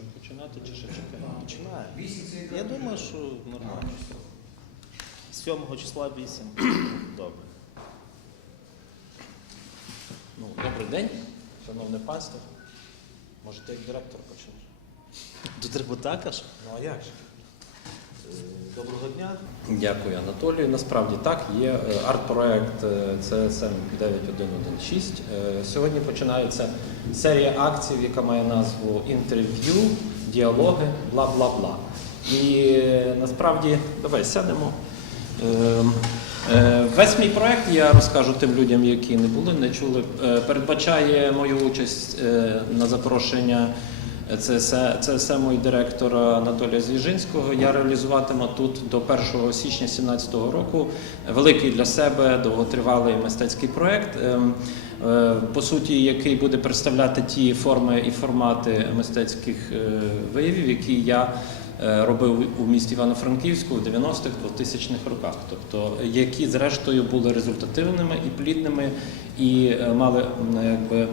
можемо починати чи ще чекаємо? Починаємо. Я думаю, що нормально. З 7 числа 8. Добре. Ну, добрий день, шановне панство. Може, ти як директор почнеш? До треба також. Ну а як же? Доброго дня. Дякую, Анатолію. Насправді так, є е, арт-проект е, CSM 9116. Е, Сьогодні починається серія акцій, яка має назву інтерв'ю, діалоги, бла-бла-бла. І е, насправді, давай сядемо. Ем, е, Весь мій проект, я розкажу тим людям, які не були, не чули, е, передбачає мою участь е, на запрошення ЦСЕ ЦСМу і директора Анатолія Звіжинського. Я реалізуватиму тут до 1 січня 2017 року великий для себе довготривалий мистецький проект, ем, е, по суті, який буде представляти ті форми і формати мистецьких е, виявів, які я е, робив у місті Івано-Франківську в 90-х, 2000-х роках, тобто які зрештою були результативними і плідними, і мали якби.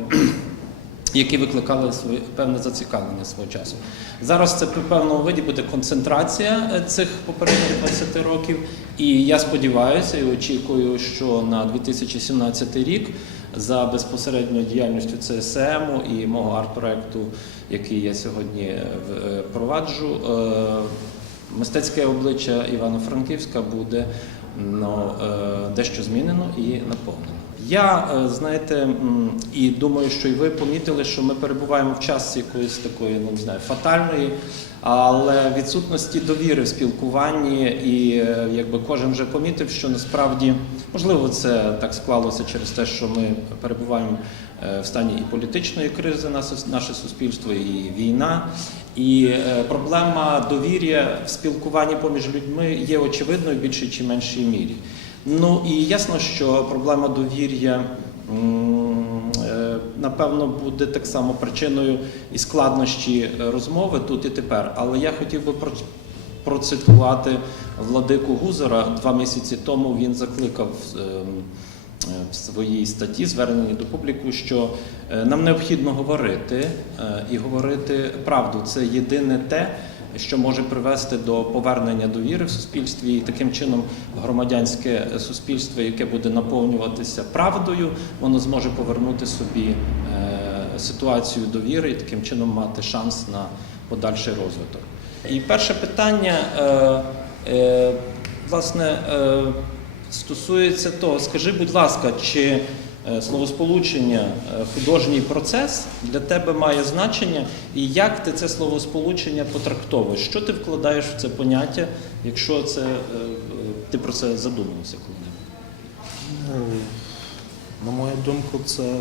Які викликали своє певне зацікавлення свого часу. Зараз це в певному виді буде концентрація е, цих попередніх 20 років. І я сподіваюся і очікую, що на 2017 рік за безпосередньою діяльністю ЦСМ і мого арт-проекту, який я сьогодні е, мистецьке обличчя Івано-Франківська буде ну, е, дещо змінено і наповнено. Я, е, знаєте, і думаю, що і ви помітили, що ми перебуваємо в часі якоїсь такої, ну не знаю, фатальної, але відсутності довіри в спілкуванні, і е, якби кожен вже помітив, що насправді можливо це так склалося через те, що ми перебуваємо в стані і політичної кризи, наше- суспільство, і війна. І е, проблема довір'я в спілкуванні поміж людьми є очевидною в більшій чи меншій мірі. Ну і ясно, що проблема довір'я е, напевно буде так само причиною і складнощі е, розмови тут і тепер. Але я хотів би процитувати владику Гузера два місяці тому. Він закликав ем, е, в своїй статті, зверненні до публіку, що е, нам необхідно говорити е, і говорити правду. Це єдине те, що може привести до повернення довіри в суспільстві, і таким чином громадянське суспільство, яке буде наповнюватися правдою, воно зможе повернути собі е, ситуацію довіри і таким чином мати шанс на подальший розвиток. І перше питання, власне, стосується того, скажи, будь ласка, чи е, словосполучення е, художній процес для тебе має значення, і як ти це словосполучення потрактовуєш? Що ти вкладаєш в це поняття, якщо це, е, ти про це задумався коли? На мою думку, це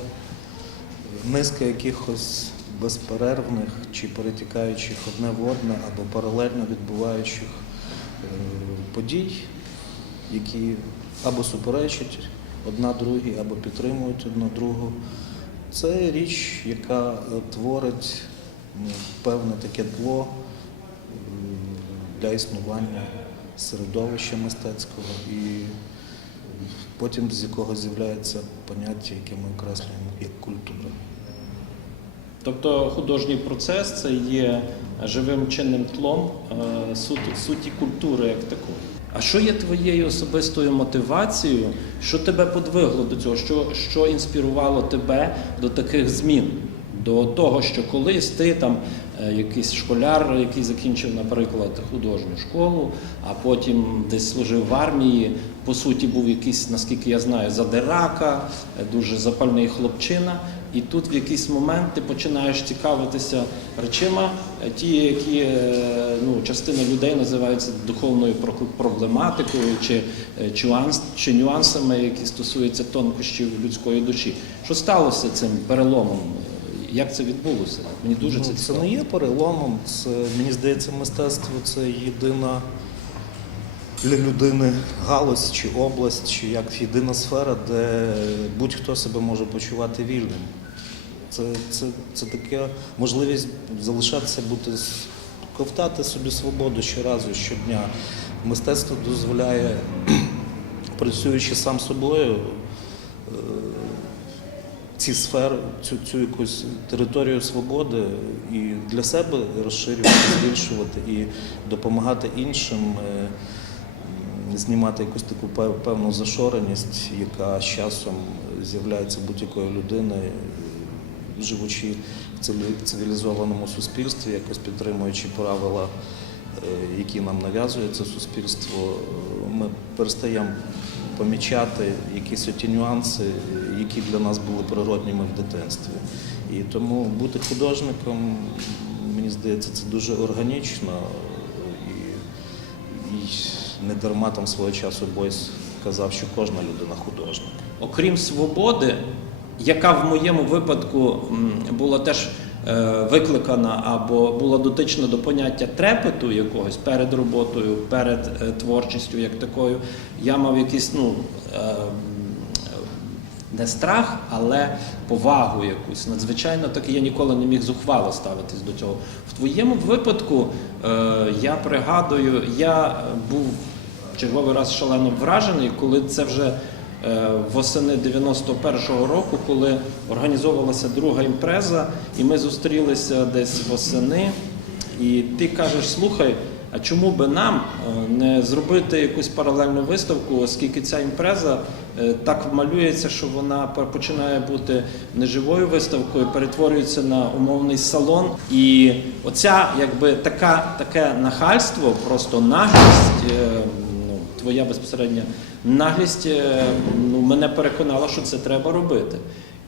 низка якихось безперервних чи перетікаючих одне в одне або паралельно відбуваючих подій, які або суперечать одна другій, або підтримують одна другу. Це річ, яка е, творить певне таке тло для існування середовища мистецького і потім з якого з'являється поняття, яке ми окреслюємо як культура. Тобто художній процес це є живим чинним тлом е, суті культури як такої. А що є твоєю особистою мотивацією? Що тебе подвигло до цього? Що, що інспірувало тебе до таких змін? До того, що колись ти там е, якийсь школяр, який закінчив, наприклад, художню школу, а потім десь служив в армії, по суті, був якийсь, наскільки я знаю, задирака, е, дуже запальний хлопчина. І тут в якийсь момент ти починаєш цікавитися речима, е, ті, які е, ну, частина людей називаються духовною проблематикою чи, е, чи, нюанс- чи нюансами, які стосуються тонкощів людської душі. Що сталося цим переломом? Як це відбулося? Мені дуже це Ну, це цікаво. не є переломом, це, мені здається, мистецтво це єдина для людини галузь чи область, чи як єдина сфера, де будь-хто себе може почувати вільним. Це, це, це така можливість залишатися бути ковтати собі свободу щоразу, щодня. Мистецтво дозволяє, працюючи сам собою, е, ці сфери, цю, цю якусь територію свободи і для себе розширювати, збільшувати і допомагати іншим. е, Знімати якусь таку певну зашореність, яка з часом з'являється будь-якої людини, живучи в цивілізованому суспільстві, якось підтримуючи правила, е, які нам нав'язує це суспільство, е, ми перестаємо помічати якісь оті нюанси, які для нас були природніми в дитинстві. І тому бути художником, мені здається, це дуже органічно. е, І, і не дарма там свого часу Бойс казав, що кожна людина художник. окрім свободи, яка в моєму випадку була теж е, викликана або була дотична до поняття трепету якогось перед роботою, перед е, творчістю як такою, я мав якийсь, ну. е, Не страх, але повагу якусь. Надзвичайно так я ніколи не міг зухвало ставитись до цього. В твоєму випадку я пригадую, я був черговий раз шалено вражений, коли це вже восени 91-го року, коли організовувалася друга імпреза, і ми зустрілися десь восени. І ти кажеш, слухай, а чому би нам е, не зробити якусь паралельну виставку, оскільки ця імпреза е, так малюється, що вона починає бути не живою виставкою, перетворюється на умовний салон. І оця, якби така, таке нахальство, просто наглість, е, ну, твоя безпосередня наглість е, ну, мене переконала, що це треба робити.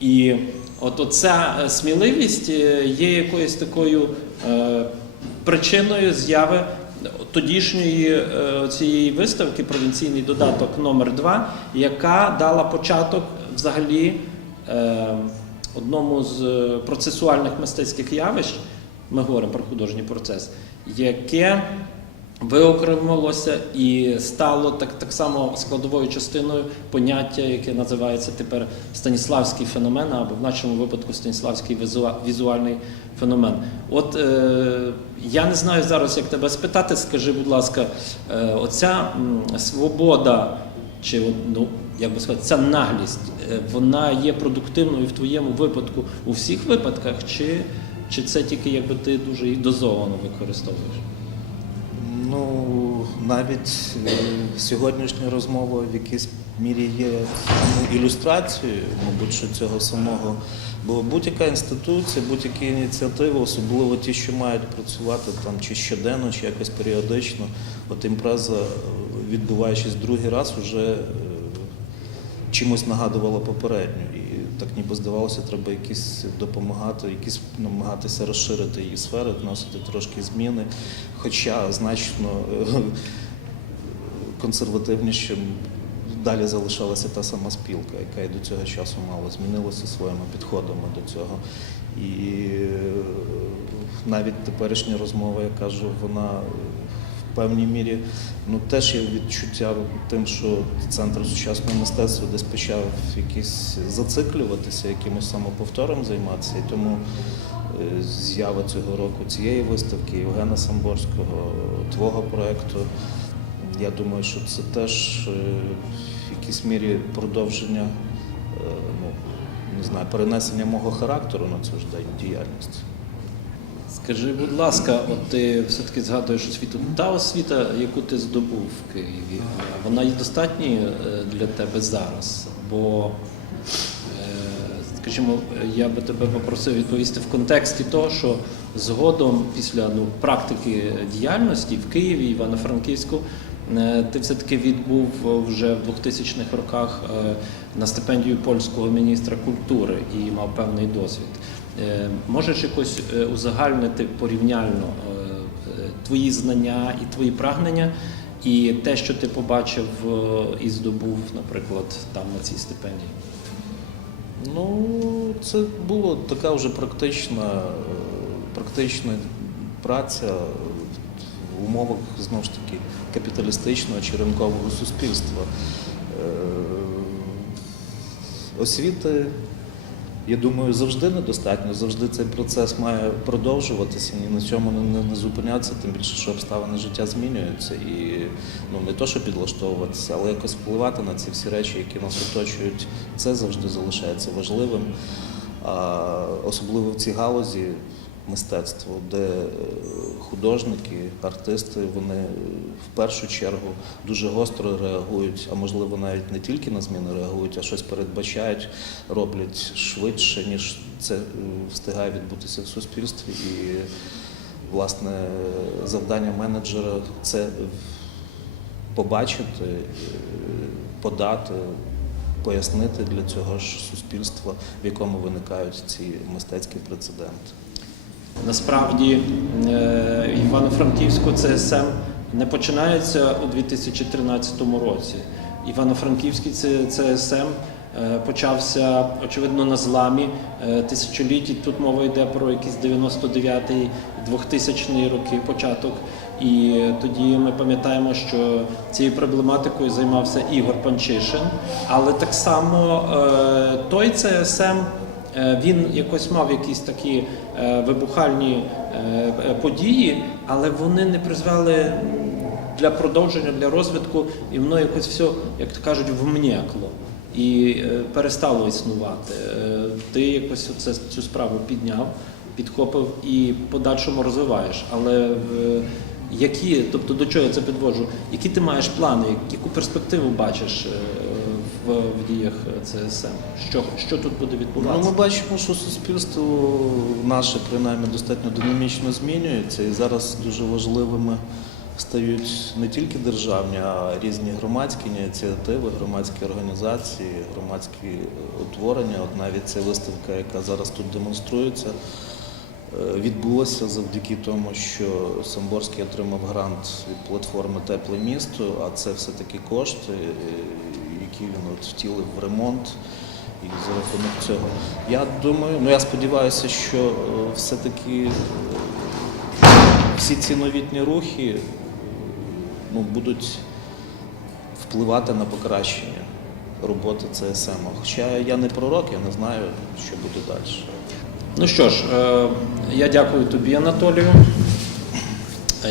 І от оця е, сміливість е, є якоюсь такою причиною зяви тодішньої цієї виставки провінційний додаток номер 2 яка дала початок взагалі одному з процесуальних мистецьких явищ. Ми говоримо про художній процес, яке виокремилося і стало так, так само складовою частиною поняття, яке називається тепер станіславський феномен, або в нашому випадку станіславський візуа- візуальний феномен. От е, я не знаю зараз, як тебе спитати, скажи, будь ласка, е, оця свобода, чи ну, як би сказати, ця наглість, е, вона є продуктивною в твоєму випадку у всіх випадках, чи, чи це тільки якби ти дуже її дозовано використовуєш? Ну, навіть е, сьогоднішня розмова в якійсь мірі є ну, ілюстрацією, мабуть, що цього самого. Бо будь-яка інституція, будь-які ініціативи, особливо ті, що мають працювати там чи щоденно, чи якось періодично, от імпреза, е, відбуваючись другий раз, вже е, чимось нагадувала попередню. Так ніби здавалося, треба якісь допомагати, якісь намагатися розширити її сфери, вносити трошки зміни. Хоча значно е, консервативнішим далі залишалася та сама спілка, яка і до цього часу мало змінилася своїми підходами до цього. І е, навіть теперішня розмова, я кажу, вона певній мірі ну, теж є відчуття тим, що центр сучасного мистецтва десь почав якийсь зациклюватися, якимось самоповтором займатися. І тому е, з'ява цього року цієї виставки Євгена Самборського, твого проєкту. Я думаю, що це теж е, в якійсь мірі продовження, е, ну, не знаю, перенесення мого характеру на цю ж день діяльність. Скажи, будь ласка, от ти все-таки згадуєш освіту. Та освіта, яку ти здобув в Києві, вона є достатньою е, для тебе зараз? Бо, е, скажімо, я би тебе попросив відповісти в контексті того, що згодом, після ну, практики діяльності в Києві, Івано-Франківську, е, ти все-таки відбув вже в 2000-х роках на стипендію польського міністра культури і мав певний досвід. Е, Можеш якось е, узагальнити порівняльно е, твої знання і твої прагнення, і те, що ти побачив і здобув, наприклад, там на цій стипендії? Ну, це була така вже практична, практична праця в умовах знову ж таки капіталістичного чи ринкового суспільства. Освіти я думаю, завжди недостатньо. Завжди цей процес має продовжуватися ні на цьому не, не, не зупинятися, тим більше, що обставини життя змінюються. І ну не то, що підлаштовуватися, але якось впливати на ці всі речі, які нас оточують, це завжди залишається важливим. А особливо в цій галузі мистецтво, де е, художники, артисти, вони е, в першу чергу дуже гостро реагують, а можливо навіть не тільки на зміни реагують, а щось передбачають, роблять швидше, ніж це е, встигає відбутися в суспільстві. І власне завдання менеджера це побачити, подати, пояснити для цього ж суспільства, в якому виникають ці мистецькі прецеденти. Насправді е, Івано-Франківську ЦСМ не починається у 2013 році. Івано-Франківський ЦСМ е, почався очевидно на зламі е, тисячолітій. Тут мова йде про якийсь 99-й, 2000 роки початок. І тоді ми пам'ятаємо, що цією проблематикою займався Ігор Панчишин, але так само той ЦСМ Він якось мав якісь такі вибухальні е, е, події, але вони не призвели для продовження, для розвитку, і воно якось все, як то кажуть, вм'якло і е, перестало існувати. Е, Ти якось оце, цю справу підняв, підхопив і подальшому розвиваєш. Але е, які, тобто до чого я це підводжу, які ти маєш плани, яку перспективу бачиш е, в, діях ЦСМ? Що, що тут буде Ну, ми бачимо, що суспільство наше принаймні достатньо динамічно змінюється, і зараз дуже важливими стають не тільки державні, а різні громадські ініціативи, громадські організації, громадські е, утворення. От навіть ця виставка, яка зараз тут демонструється, е, відбулася завдяки тому, що Самборський отримав грант від платформи Тепле місто, а це все-таки кошти, е, які він от втілив в ремонт. І за рахунок цього. Я думаю, ну я сподіваюся, що е, все-таки е, всі ці новітні рухи е, ну, будуть впливати на покращення роботи ЦСМ. Хоча я не пророк, я не знаю, що буде далі. Ну що ж, я дякую тобі, Анатолію.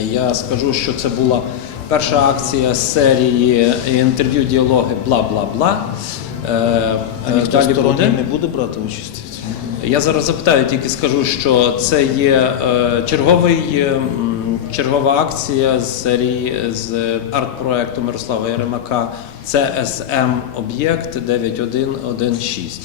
Я скажу, що це була перша акція з серії інтерв'ю, діалоги, бла бла бла. Е, А ніхто Далі буде. не буде брати участь? Я зараз запитаю, тільки скажу, що це є е, черговий, е, чергова акція з серії з арт-проекту Мирослава Яремака. Це СМ об'єкт 9116.